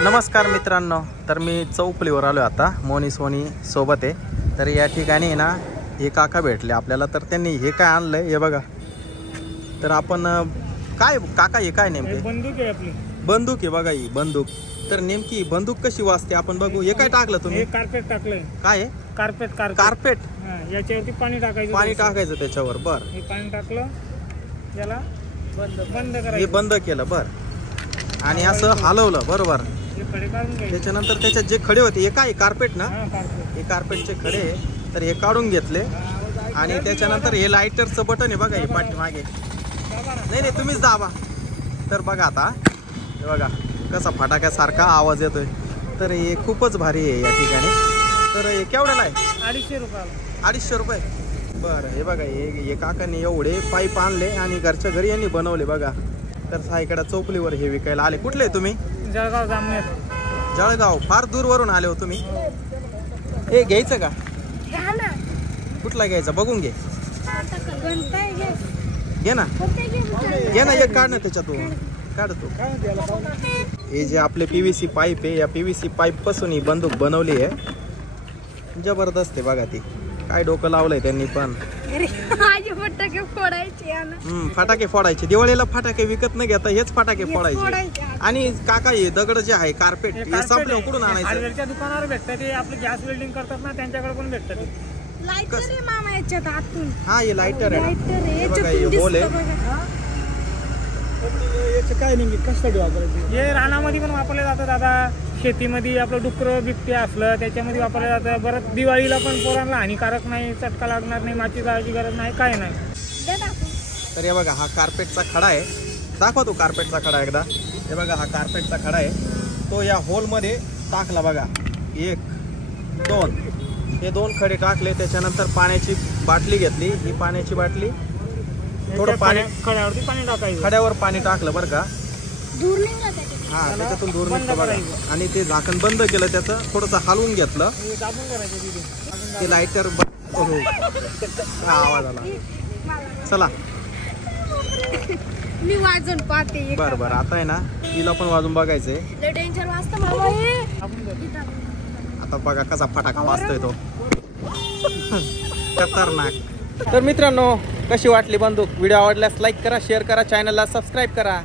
नमस्कार मित्रांनो, तर मी चौफुलीवर आलो आता मोनी सोनी सोबत आहे। तर या ठिकाणी ना हे काका भेटले आपल्याला, तर त्यांनी हे काय आणलंय हे बघा। तर आपण काय काका हे काय नेमके? बंदूक आहे आपली। बंदूक आहे बघा, ही बंदूक। तर नेमकी बंदूक कशी वाजते आपण बघू। हे काय टाकलं तुम्ही? हे कार्पेट टाकलंय। काय आहे? Carpet carpet. याच्यावरती पाणी टाकायचं। पाणी टाकायचं त्याच्यावर, बर। हे पाणी टाकलं, याला बंद हे करायचं। बंद केलं, बर। आणि असं हलवलं, बरोबर। हे खडे काढून घ्यायचे। त्याच्यानंतर त्याच्यात जे खडे होते हे काय कार्पेट ना? कार्पेट। हे कार्पेटचे खडे आहे, तर हे काढून घेतले। आणि त्याच्यानंतर हे लायटरचं बटन आहे बघा, हे पाठीमागे। नाही तुम्हीच दाबा। तर बघा आता, हे बघा कसा फटाक्यासारखा आवाज येतोय। तर हे खूपच भारी आहे या ठिकाणी। तर हे केवढ्याला आहे? 250 रुपयाला। 250 रुपये, बरं। हे बघा, हे काकांनी एवढे पाईप आणले आणि घरच्या घरी यांनी बनवले बघा। तर साईकडे चौफुलीवर हे विकायला आले। कुठले तुम्ही? जळगाव जामनेर। जळगाव, फार दूरवरून आले हो तुम्ही। हे घ्यायचं का? कुठला घ्यायचा बघून घे। घे ना, घे ना, एक काढ ना त्याच्यातून, काढतो। हे जे आपले पीव्हीसी पाईप आहे, या पीव्हीसी पाईप पासून ही बंदूक बनवली आहे। जबरदस्त आहे बघा ती। काय डोकं लावलंय त्यांनी पण। फटाके फोडायचे, फटाके फोडायचे। दिवाळीला फटाके विकत न घेता हेच फटाके फोडायचे। आणि काका हे दगड जे आहे कार्पेट, हे संपलं कुठून आणायचं? हार्डवेअरच्या दुकानावर भेटतात ते, आपले गॅस वेल्डिंग करतात ना त्यांच्याकडे पण भेटतात ते। लाईटर आहे मामा याच्यात आतून। हा, हे लायटर आहे लाईटर ना? आहे, हे बघा, याच्यातून हे होल दिसतं आहे। बघा। काय नेमकी कशासाठी वापरायचे? हे रानामध्ये पण वापरले जातात दादा। शेतीमध्ये आपलं डुकर बिबटे असलं त्याच्यामध्ये वापरलं जातं। बरं, दिवाळीला पण पोरांना हानिकारक नाही, चटका लागणार नाही, माची जायची गरज नाही, काय नाही। तर हे बघा, हा कार्पेटचा खडा आहे। दाखवा तो कार्पेटचा खडा एकदा। हे बघा, हा कार्पेटचा खडा आहे, तो या होल मध्ये टाकला बघा। 1 2 हे 2 खडे टाकले। त्याच्यानंतर पाण्याची बाटली घेतली, ही पाण्याची बाटली, थोडं पाणी खड्यावरती पाणी टाकायचं, खड्यावर पाणी टाकलं बरं का। दूर निघला त्याच्यात। हा, त्याच्यातून दूर बंद निघतं बघा। करायचं। आणि ते झाकण बंद केलं, त्याचं थोडंसं हलवून घेतलं। हे दाबून करायचं तिथे। ते लायटर आवाज आला। चला, मी वाजून पाहते। बरं बरं। आता आहे ना, तिला पण वाजून बघायचंय। लय डेंजर वाजतं मामा हे। आता बघा कसा फटाका वाजतोय तो, खतरनाक। तर मित्रांनो, कशी वाटली बंदूक? व्हिडिओ आवडल्यास लाईक करा, शेअर करा, चॅनलला सबस्क्राईब करा।